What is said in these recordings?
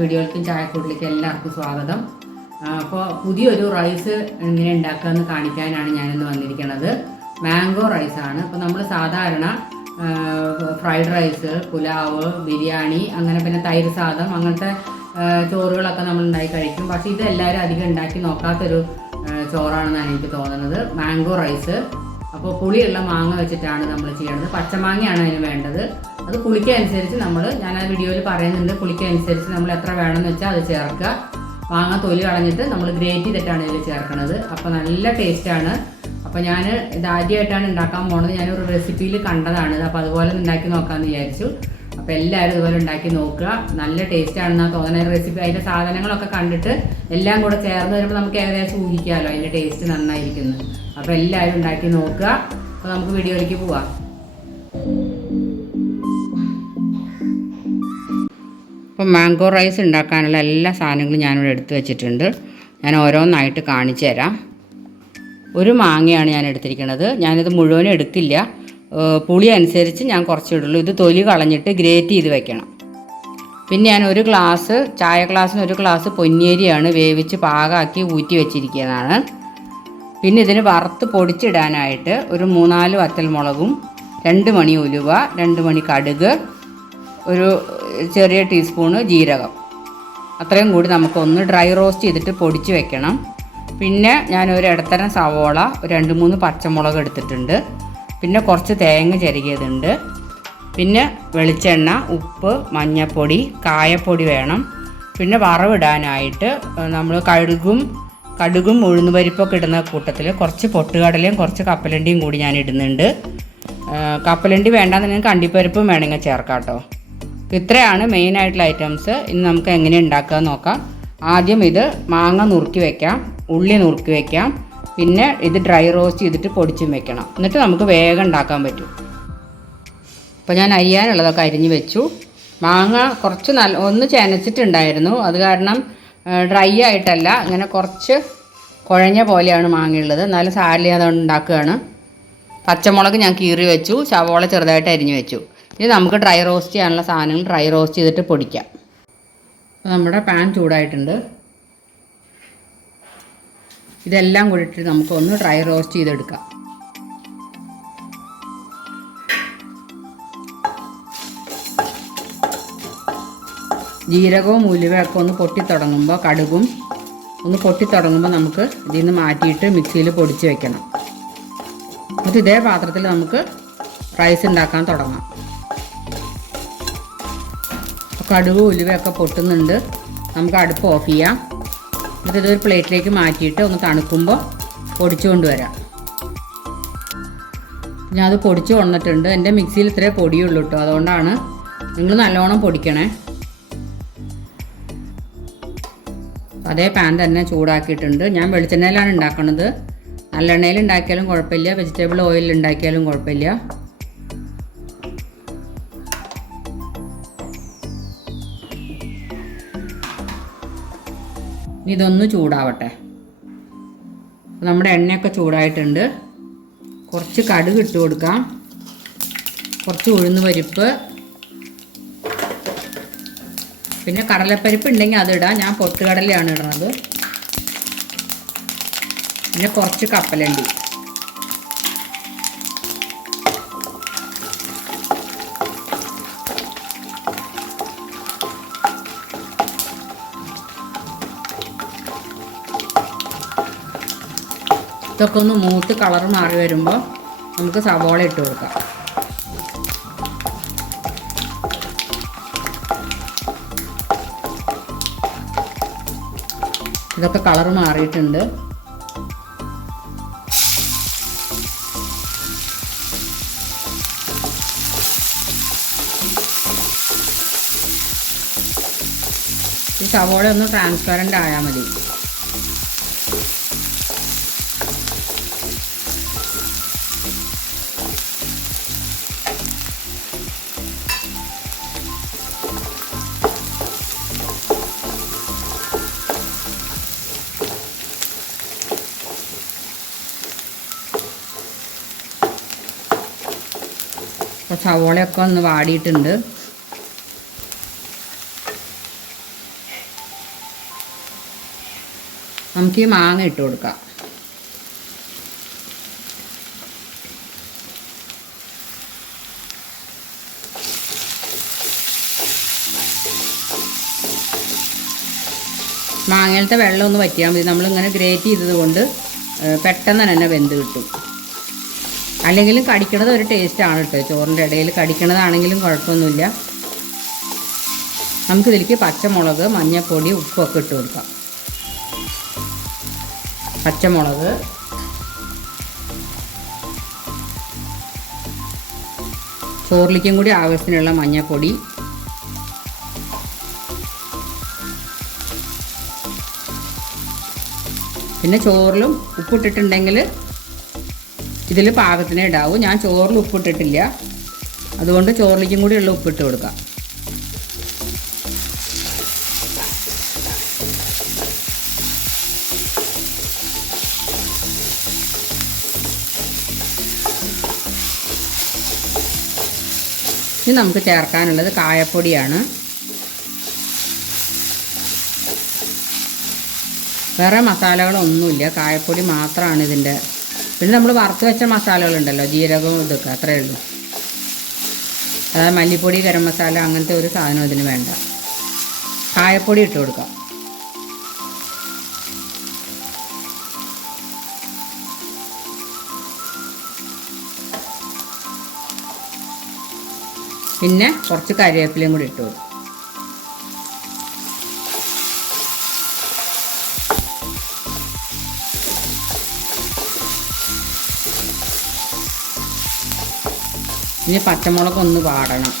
വീഡിയോയിലേക്കും ചായക്കൂട്ടിലേക്കും എല്ലാവർക്കും സ്വാഗതം. അപ്പോൾ പുതിയൊരു റൈസ് എങ്ങനെ ഉണ്ടാക്കാമെന്ന് കാണിക്കാനാണ് ഞാനിന്ന് വന്നിരിക്കുന്നത് മാംഗോ റൈസാണ്. അപ്പോൾ നമ്മൾ സാധാരണ ഫ്രൈഡ് റൈസ് പുലാവ് ബിരിയാണി അങ്ങനെ പിന്നെ തൈര് സാദം അങ്ങനത്തെ ചോറുകളൊക്കെ നമ്മൾ ഉണ്ടാക്കി കഴിക്കും. പക്ഷേ ഇത് എല്ലാവരും അധികം ഉണ്ടാക്കി നോക്കാത്തൊരു ചോറാണെന്നാണ് എനിക്ക് തോന്നുന്നത്. Mango rice. അപ്പോൾ പുളിയുള്ള മാങ്ങ വെച്ചിട്ടാണ് നമ്മൾ ചെയ്യേണ്ടത് പച്ചമാങ്ങയാണ് അതിന് വേണ്ടത്. അത് പുളിക്കനുസരിച്ച് നമ്മൾ ഞാൻ ആ വീഡിയോയിൽ പറയുന്നുണ്ട്. പുളിക്കനുസരിച്ച് നമ്മൾ എത്ര വേണമെന്ന് വെച്ചാൽ അത് ചേർക്കുക. മാങ്ങ തൊലി കളഞ്ഞിട്ട് നമ്മൾ ഗ്രേറ്റ് ചെയ്തിട്ടാണ് ഇതിൽ ചേർക്കുന്നത് അപ്പോൾ നല്ല ടേസ്റ്റാണ് അപ്പോൾ ഞാൻ ഇത് ആദ്യമായിട്ടാണ് ഉണ്ടാക്കാൻ പോണത്. ഞാനൊരു റെസിപ്പിയിൽ കണ്ടതാണ്. അപ്പോൾ അതുപോലെ ഉണ്ടാക്കി നോക്കാമെന്ന് വിചാരിച്ചു. അപ്പോൾ എല്ലാവരും ഇതുപോലെ ഉണ്ടാക്കി നോക്കുക. നല്ല ടേസ്റ്റ് ആണെന്നാണ് തോന്നുന്ന റെസിപ്പി അതിന്റെ സാധനങ്ങളൊക്കെ കണ്ടിട്ട് എല്ലാം കൂടെ ചേർന്ന് വരുമ്പോൾ നമുക്ക് ഏകദേശം ഊഹിക്കാമല്ലോ അതിന്റെ ടേസ്റ്റ് നന്നായിരിക്കുന്നു. അപ്പോൾ എല്ലാവരും ഉണ്ടാക്കി നോക്കുക. അപ്പോൾ നമുക്ക് വീഡിയോയിലേക്ക് പോവാം. അപ്പോൾ മാംഗോ റൈസ് ഉണ്ടാക്കാനുള്ള എല്ലാ സാധനങ്ങളും ഞാനിവിടെ എടുത്തു വെച്ചിട്ടുണ്ട്. ഞാൻ ഓരോന്നായിട്ട് കാണിച്ചു തരാം. ഒരു മാങ്ങയാണ് ഞാൻ എടുത്തിരിക്കുന്നത്. ഞാനിത് മുഴുവനും എടുക്കില്ല പുളി അനുസരിച്ച് ഞാൻ കുറച്ച് ഇടുള്ളൂ ഇത് തൊലി കളഞ്ഞിട്ട് ഗ്രേറ്റ് ചെയ്ത് വെക്കണം. പിന്നെ ഞാൻ ഒരു ഗ്ലാസ് ചായ ഗ്ലാസ്സിന് ഒരു ഗ്ലാസ് പൊന്നിയരിയാണ് വേവിച്ച് പാകമാക്കി ഊറ്റി വെച്ചിരിക്കുന്നതാണ്. പിന്നെ ഇതിന് വറുത്ത് പൊടിച്ചിടാനായിട്ട് ഒരു മൂന്നാൽ വറ്റൽമുളകും രണ്ട് മണി ഉലുവ രണ്ട് മണി കടുക് ഒരു ചെറിയ ടീസ്പൂണ് ജീരകം. അത്രയും കൂടി നമുക്കൊന്ന് ഡ്രൈ റോസ്റ്റ് ചെയ്തിട്ട് പൊടിച്ച് വെക്കണം. പിന്നെ ഞാൻ ഒരു ഇടത്തരം സവോള രണ്ട് മൂന്ന് പച്ചമുളക് എടുത്തിട്ടുണ്ട്. പിന്നെ കുറച്ച് തേങ്ങ ചിരകിയതുണ്ട്. പിന്നെ വെളിച്ചെണ്ണ ഉപ്പ് മഞ്ഞൾപ്പൊടി കായപ്പൊടി വേണം. പിന്നെ വറവിടാനായിട്ട് നമ്മൾ കടുകും കടുകും ഉഴുന്നുപരിപ്പൊക്കെ ഇടുന്ന കൂട്ടത്തിൽ കുറച്ച് പൊട്ടുകടലയും കുറച്ച് കപ്പലണ്ടിയും കൂടി ഞാൻ ഇടുന്നുണ്ട്. കപ്പലണ്ടി വേണ്ടാന്ന് കണ്ടിപ്പരിപ്പും വേണമെങ്കിൽ ചേർക്കാം കേട്ടോ. ഇത്രയാണ് മെയിനായിട്ടുള്ള ഐറ്റംസ് ഇനി നമുക്ക് എങ്ങനെ ഉണ്ടാക്കുക നോക്കാം. ആദ്യം ഇത് മാങ്ങ നുറുക്കി വയ്ക്കാം ഉള്ളി നുറുക്കി വെക്കാം. പിന്നെ ഇത് ഡ്രൈ റോസ്റ്റ് ചെയ്തിട്ട് പൊടിച്ചും വെക്കണം. എന്നിട്ട് നമുക്ക് വേഗം ഉണ്ടാക്കാൻ പറ്റും. അപ്പോൾ ഞാൻ അരിയാനുള്ളതൊക്കെ അരിഞ്ഞ് വെച്ചു. മാങ്ങ കുറച്ച് നല്ല ഒന്ന് ചെനച്ചിട്ടുണ്ടായിരുന്നു. അത് കാരണം ഡ്രൈ ആയിട്ടല്ല ഇങ്ങനെ കുറച്ച് കുഴഞ്ഞ പോലെയാണ് മാങ്ങയുള്ളത്. എന്നാലും സാരില്ല അതുകൊണ്ട് ഉണ്ടാക്കുകയാണ്. പച്ചമുളക് ഞാൻ കീറി വെച്ചു സവോള ചെറുതായിട്ട് അരിഞ്ഞ് വെച്ചു. ഇനി നമുക്ക് ഡ്രൈ റോസ്റ്റ് ചെയ്യാനുള്ള സാധനങ്ങൾ ഡ്രൈ റോസ്റ്റ് ചെയ്തിട്ട് പൊടിക്കാം. നമ്മുടെ പാൻ ചൂടായിട്ടുണ്ട്. ഇതെല്ലാം കൂടിയിട്ട് നമുക്കൊന്ന് ഡ്രൈ റോസ്റ്റ് ചെയ്തെടുക്കാം. ജീരകവും ഉലുവയൊക്കെ ഒന്ന് പൊട്ടിത്തുടങ്ങുമ്പോൾ കടുകും ഒന്ന് പൊട്ടിത്തുടങ്ങുമ്പോൾ നമുക്ക് ഇതിൽ നിന്ന് മാറ്റിയിട്ട് മിക്സിയിൽ പൊടിച്ച് വെക്കണം. എന്നിട്ട് ഇതേ പാത്രത്തിൽ നമുക്ക് റൈസ് ഉണ്ടാക്കാൻ തുടങ്ങാം. കടുക് ഉലുവയൊക്കെ പൊട്ടുന്നുണ്ട്. നമുക്ക് അടുപ്പ് ഓഫ് ചെയ്യാം. എന്നിട്ട് ഒരു പ്ലേറ്റിലേക്ക് മാറ്റിയിട്ട് ഒന്ന് തണുക്കുമ്പോൾ പൊടിച്ചു കൊണ്ടുവരാം ഞാൻ അത് പൊടിച്ചു കൊണ്ടിട്ടുണ്ട് എന്റെ മിക്സിയിൽ ഇത്രേ പൊടിയുള്ളൂ കേട്ടോ അതുകൊണ്ടാണ് നിങ്ങൾ നല്ലോണം പൊടിക്കണേ. അതേ പാൻ തന്നെ ചൂടാക്കിയിട്ടുണ്ട്. ഞാൻ വെളിച്ചെണ്ണയിലാണ് ഉണ്ടാക്കുന്നത് നല്ലെണ്ണയിൽ ഉണ്ടാക്കിയാലും കുഴപ്പമില്ല. വെജിറ്റബിൾ ഓയിലിൽ ഉണ്ടാക്കിയാലും കുഴപ്പമില്ല. ഇതൊന്ന് ചൂടാവട്ടെ. നമ്മുടെ എണ്ണയൊക്കെ ചൂടായിട്ടുണ്ട്. കുറച്ച് കടുക് ഇട്ട് കൊടുക്കാം. കുറച്ച് ഉഴുന്ന് പരിപ്പ്. പിന്നെ കടലപ്പരിപ്പ് ഉണ്ടെങ്കിൽ അത് ഇടാം. ഞാൻ പൊത്തുകടലയാണ് ഇടുന്നത്. പിന്നെ കുറച്ച് കപ്പലണ്ടി. ഇതൊക്കെ ഒന്ന് മൂത്ത് കളർ മാറി വരുമ്പോൾ നമുക്ക് സവോള ഇട്ട് കൊടുക്കാം. ഇതൊക്കെ കളർ മാറിയിട്ടുണ്ട്. ഈ സവോള ഒന്ന് ട്രാൻസ്പെറന്റ് ആയാൽ മതി. അപ്പോൾ സവോളയൊക്കെ ഒന്ന് വാടിയിട്ടുണ്ട്. നമുക്ക് ഈ മാങ്ങ ഇട്ട് കൊടുക്കാം. മാങ്ങയിലത്തെ വെള്ളം ഒന്ന് വറ്റിയാൽ മതി. നമ്മളിങ്ങനെ ഗ്രേറ്റ് ചെയ്തത് കൊണ്ട് പെട്ടെന്ന് തന്നെ വെന്ത് കിട്ടും. അല്ലെങ്കിലും കടിക്കണത് ഒരു ആണ് കേട്ടോ ചോറിന്റെ ഇടയിൽ കടിക്കണതാണെങ്കിലും കുഴപ്പമൊന്നുമില്ല. നമുക്കിതിലേക്ക് പച്ചമുളക് മഞ്ഞൾപ്പൊടി ഉപ്പൊക്കെ ഇട്ട് കൊടുക്കാം. പച്ചമുളക് ചോറിലേക്കും കൂടി ആവശ്യത്തിനുള്ള മഞ്ഞൾപ്പൊടി പിന്നെ ചോറിലും ഉപ്പിട്ടിട്ടുണ്ടെങ്കിൽ ഇതിൽ പാകത്തിനേ ഇടാവൂ. ഞാൻ ചോറിൽ ഉപ്പിട്ടിട്ടില്ല. അതുകൊണ്ട് ചോറിലേക്കും കൂടിയുള്ള ഉപ്പിട്ട് കൊടുക്കാം. ഇനി നമുക്ക് ചേർക്കാനുള്ളത് കായപ്പൊടിയാണ്. വേറെ മസാലകളൊന്നുമില്ല. കായപ്പൊടി മാത്രമാണ് ഇതിന്റെ പിന്നെ നമ്മൾ വറുത്ത് വെച്ച മസാലകളുണ്ടല്ലോ ജീരകവും ഇതൊക്കെ അത്രയേ ഉള്ളൂ. അതായത് മല്ലിപ്പൊടി ഗരം മസാല അങ്ങനത്തെ ഒരു സാധനം ഇതിന് വേണ്ട. കായപ്പൊടി ഇട്ട് കൊടുക്കാം. പിന്നെ കുറച്ച് കറിവേപ്പിലയും കൂടി ഇട്ട് കൊടുക്കും. ഇനി പച്ചമുളക് ഒന്ന് വാടണം.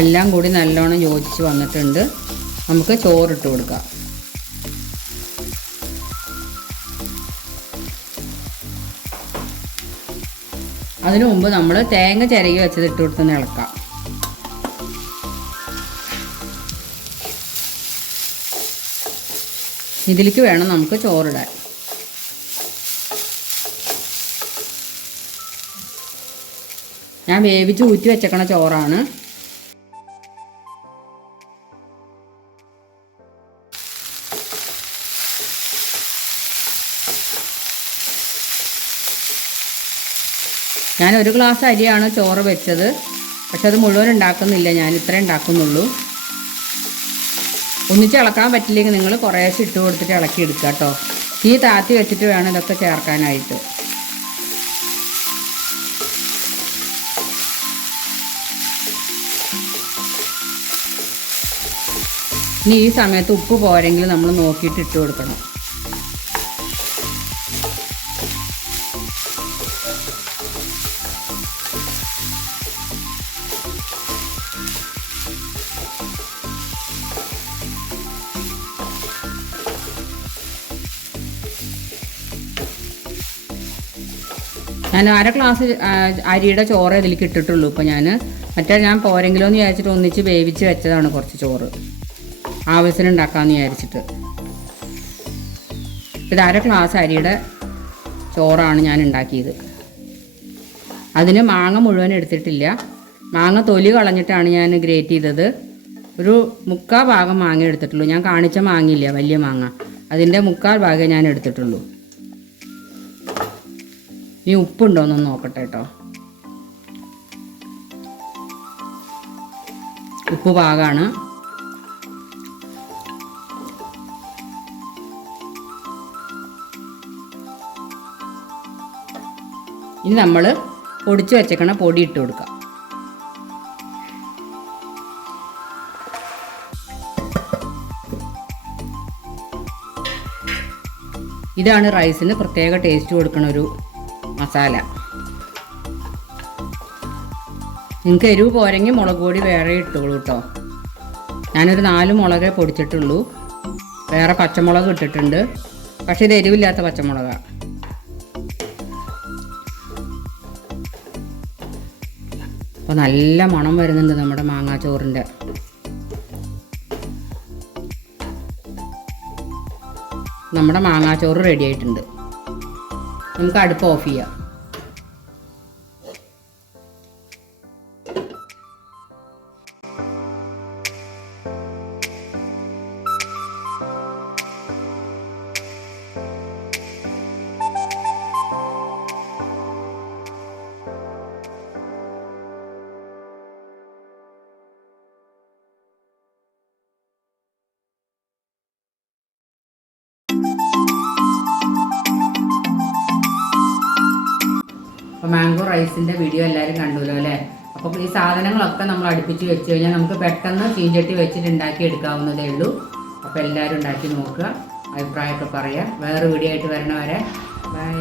എല്ലാം കൂടി നല്ലോണം യോജിച്ച് വന്നിട്ടുണ്ട്. നമുക്ക് ചോറിട്ട് കൊടുക്കാം. അതിനു മുമ്പ് നമ്മൾ തേങ്ങ ചിരകി വെച്ചത് ഇട്ട് കൊടുത്തൊന്ന് ഇളക്കാം. ഇതിലേക്ക് വേണം നമുക്ക് ചോറിടാൻ. ഞാൻ വേവിച്ച് ഊറ്റി വെച്ചേക്കണ ചോറാണ്. ഞാൻ ഒരു ഗ്ലാസ് അരിയാണ് ചോറ് വെച്ചത്. പക്ഷെ അത് മുഴുവൻ ഉണ്ടാക്കുന്നില്ല. ഞാൻ ഇത്രേ ഉണ്ടാക്കുന്നുള്ളൂ. ഒന്നിച്ച് ഇളക്കാൻ പറ്റില്ലെങ്കിൽ നിങ്ങൾ കുറേശ്ശെ ഇട്ട് കൊടുത്തിട്ട് ഇളക്കി എടുക്കുക കേട്ടോ. തീ താത്തി വെച്ചിട്ട് വേണം ഇതൊക്കെ ചേർക്കാനായിട്ട്. ഇനി ഈ സമയത്ത് ഉപ്പ് പോരെങ്കിൽ നമ്മൾ നോക്കിയിട്ട് ഇട്ട് കൊടുക്കണം. ഞാൻ അര ഗ്ലാസ് അരിയുടെ ചോറ് ഇതിലേക്ക് ഇട്ടിട്ടുള്ളൂ ഇപ്പോൾ ഞാൻ മറ്റേ ഞാൻ പോരെങ്കിലോ എന്ന് വിചാരിച്ചിട്ട് ഒന്നിച്ച് വേവിച്ച് വെച്ചതാണ് കുറച്ച് ചോറ്. ആവശ്യത്തിന് ഉണ്ടാക്കാമെന്ന് വിചാരിച്ചിട്ട്. ഇത് അര ഗ്ലാസ് അരിയുടെ ചോറാണ് ഞാൻ ഉണ്ടാക്കിയത്. അതിന് മാങ്ങ മുഴുവൻ എടുത്തിട്ടില്ല. മാങ്ങ തൊലി കളഞ്ഞിട്ടാണ് ഞാൻ ഗ്രേറ്റ് ചെയ്തത്. ഒരു മുക്കാൽ ഭാഗം മാങ്ങ എടുത്തിട്ടുള്ളൂ. ഞാൻ കാണിച്ച മാങ്ങയില്ല വലിയ മാങ്ങ. അതിന്റെ മുക്കാൽ ഭാഗം ഞാൻ എടുത്തിട്ടുള്ളൂ. ഈ ഉപ്പുണ്ടോ എന്നൊന്ന് നോക്കട്ടെ കേട്ടോ ഉപ്പ് പാകാണ്. ഇനി നമ്മൾ പൊടിച്ച് വെച്ചേക്കണ പൊടി ഇട്ട് കൊടുക്കാം. ഇതാണ് റൈസിന് പ്രത്യേക ടേസ്റ്റ് കൊടുക്കണ ഒരു മസാല. നിങ്ങൾക്ക് എരിവ് പോരെങ്കിൽ മുളക് പൊടി വേറെ ഇട്ടോളൂ കേട്ടോ ഞാനൊരു നാല് മുളകേ പൊടിച്ചിട്ടുള്ളൂ. വേറെ പച്ചമുളക് ഇട്ടിട്ടുണ്ട്. പക്ഷേ ഇത് എരിവില്ലാത്ത പച്ചമുളകാണ് അപ്പോൾ നല്ല മണം വരുന്നുണ്ട് നമ്മുടെ മാങ്ങാച്ചോറിന്റെ. നമ്മുടെ മാങ്ങാച്ചോറ് റെഡി ആയിട്ടുണ്ട്. നമുക്ക് അടുപ്പ് ഓഫ് ചെയ്യാം. അപ്പോൾ മാംഗോ റൈസിന്റെ വീഡിയോ എല്ലാവരും കണ്ടുല്ലോ അല്ലേ? അപ്പോൾ ഈ സാധനങ്ങളൊക്കെ നമ്മൾ അടുപ്പിച്ച് വെച്ച് കഴിഞ്ഞാൽ നമുക്ക് പെട്ടെന്ന് ചീഞ്ചട്ടി വെച്ചിട്ട് ഉണ്ടാക്കി എടുക്കാവുന്നതേ ഉള്ളൂ. അപ്പോൾ എല്ലാവരും ഉണ്ടാക്കി നോക്കുക. അഭിപ്രായമൊക്കെ പറയുക വേറെ വീഡിയോ ആയിട്ട് വരണവരെ. ബൈ